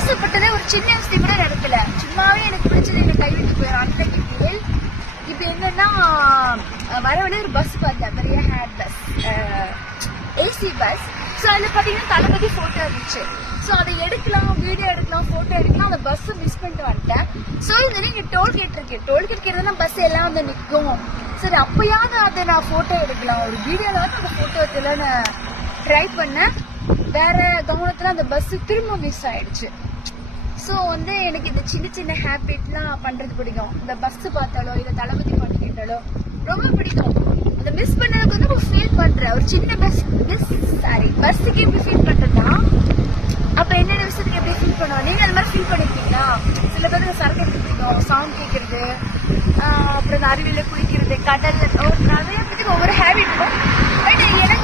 ஆசைப்பட்டதே ஒரு சின்ன விஷயம் கூட நடக்கல. சும்மாவே எனக்கு பிடிச்சது என்னை கைவிட்டு போயிடும் அன்னைக்கு ஃபீல். இப்போ என்னன்னா வர வழியே ஒரு பஸ் பார்த்தேன், பெரிய ஹேட் பஸ், ஏசி பஸ். ஸோ அதில் பார்த்தீங்கன்னா தளபதி ஃபோட்டோ இருந்துச்சு. ஸோ அதை எடுக்கலாம், வீடியோ எடுக்கலாம், ஃபோட்டோ எடுக்கலாம். அந்த பஸ்ஸை மிஸ் பண்ணிட்டு வந்துட்டேன். ஸோ இந்த இங்கே டோல்கேட் இருக்கு, டோல்கேட் கேட்கறதுனா பஸ் எல்லாம் வந்து நிற்கும். சரி அப்பயாவது அதை நான் ஃபோட்டோ எடுக்கலாம், ஒரு வீடியோவில் வந்து அந்த ஃபோட்டோ எடுத்துல நான் ட்ரை பண்ணேன். வேற கவனத்தில் அந்த பஸ்ஸு திரும்ப மிஸ் ஆயிடுச்சு. ஸோ வந்து எனக்கு இந்த சின்ன சின்ன ஹேபிட்லாம் பண்ணுறது பிடிக்கும். இந்த பஸ்ஸு பார்த்தாலோ இல்லை தளபதி பாட்டு கேட்டாலோ ரொம்ப பிடிக்கும். அதை மிஸ் பண்ணதுக்கு வந்து ஒரு ஃபீல் பண்ணுறேன். ஒரு சின்ன பஸ்ஸுக்கு எப்படி ஃபீல் பண்ணுறதா, அப்போ என்னென்ன விஷயத்துக்கு எப்படி ஃபீல் பண்ணுவோம். நீங்கள் அது மாதிரி ஃபீல் பண்ணியிருக்கீங்களா? சில பேருக்கு சரக்கு எடுத்து பிடிக்கும், சாங் கேட்குறது, அப்புறம் இந்த அருவியில் குளிக்கிறது, கடல், நிறைய பேருக்கு ஒவ்வொரு ஹேபிட் இருக்கும். பட் எனக்கு